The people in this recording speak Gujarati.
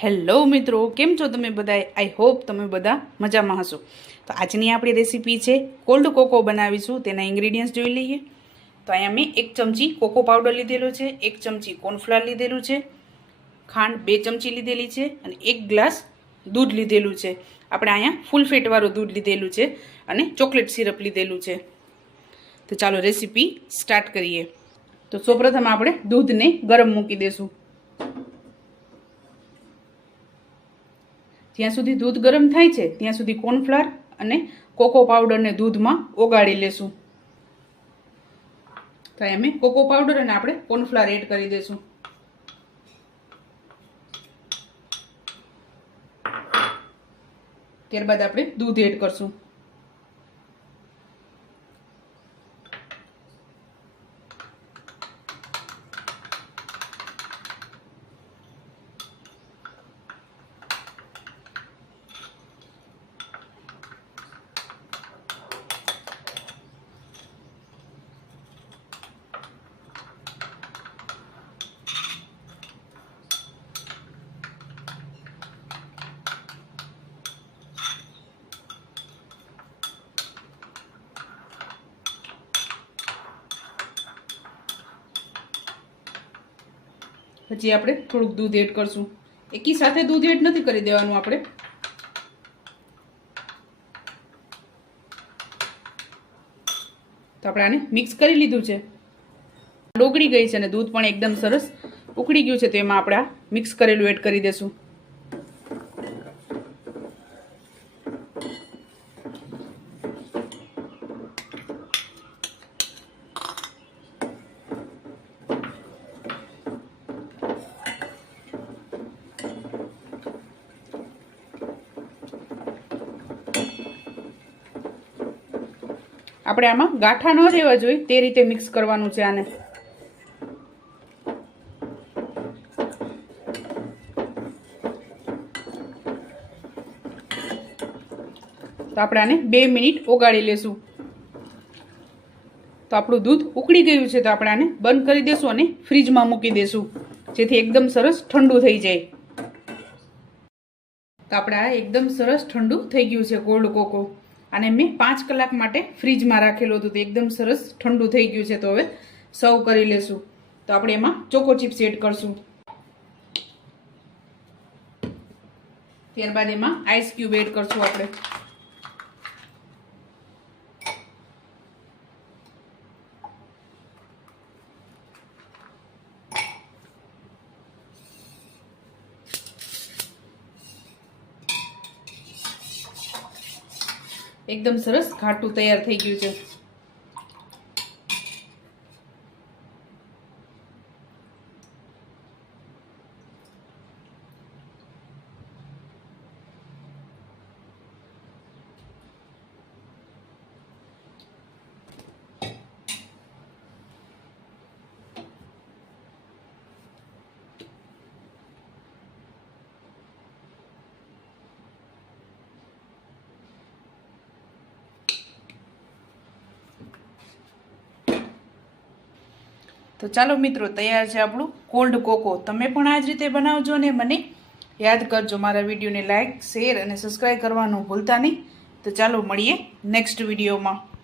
હેલો મિત્રો, કેમ છો તમે બધા? આઈ હોપ તમે બધા મજામાં હશો. તો આજની આપણી રેસીપી છે કોલ્ડ કોકો બનાવીશું. તેના ઇન્ગ્રીડિયન્ટ્સ જોઈ લઈએ. તો અહીંયા મેં 1 ચમચી કોકો પાવડર લીધેલો છે, 1 ચમચી કોર્નફ્લાવર લીધેલું છે, ખાંડ 2 ચમચી લીધેલી છે અને 1 ગ્લાસ દૂધ લીધેલું છે. આપણે અહીંયા ફૂલ ફેટવાળું દૂધ લીધેલું છે અને ચોકલેટ સિરપ લીધેલું છે. તો ચાલો રેસીપી સ્ટાર્ટ કરીએ. તો સૌપ્રથમ આપણે દૂધને ગરમ મૂકી દઈશું. જ્યાં સુધી દૂધ ગરમ થાય છે ત્યાં સુધી કોર્નફ્લાવર અને કોકો પાવડરને દૂધમાં ઓગાળી લેશું. તો અમે કોકો પાવડર અને આપણે કોર્નફ્લાવર એડ કરી દઈશું. ત્યારબાદ આપણે દૂધ એડ કરશું. પછી આપણે થોડુંક દૂધ એડ કરશું. એકી સાથે દૂધ એડ નથી કરી દેવાનું આપણે. તો આપણે આને મિક્સ કરી લીધું છે. ઓગળી ગઈ છે અને દૂધ પણ એકદમ સરસ ઉકળી ગયું છે. તો એમાં આપણે આ મિક્સ કરેલું એડ કરી દેશું. આપણે આમાં ગાંઠા ન રહેવા જોઈએ તે રીતે મિક્સ કરવાનું છે આને. તો આપણે આને 2 મિનિટ ઓગાળી લેશું. તો આપણું દૂધ ઉકળી ગયું છે. તો આપણે આને બંધ કરી દેશું અને ફ્રીજમાં મૂકી દેશું, જેથી એકદમ સરસ ઠંડુ થઈ જાય. તો આપણે આ એકદમ સરસ ઠંડુ થઈ ગયું છે કોલ્ડ કોકો. અને મેં 5 કલાક માટે ફ્રીજમાં રાખેલું હતું. તો એકદમ સરસ ઠંડુ થઈ ગયું છે. તો હવે સર્વ કરી લેશું. તો આપણે એમાં ચોકો ચિપ્સ એડ કરશું. ત્યારબાદ એમાં આઈસ ક્યુબ એડ કરશું આપણે. એકદમ સરસ ઘાટું તૈયાર થઈ ગયું છે. તો ચાલો મિત્રો, તૈયાર છે આપણું કોલ્ડ કોકો. તમે પણ આ જ રીતે બનાવજો અને મને યાદ કરજો. મારા વિડીયોને લાઇક, શેર અને સબસ્ક્રાઈબ કરવાનું ભૂલતા નહીં. તો ચાલો મળીએ નેક્સ્ટ વિડીયોમાં.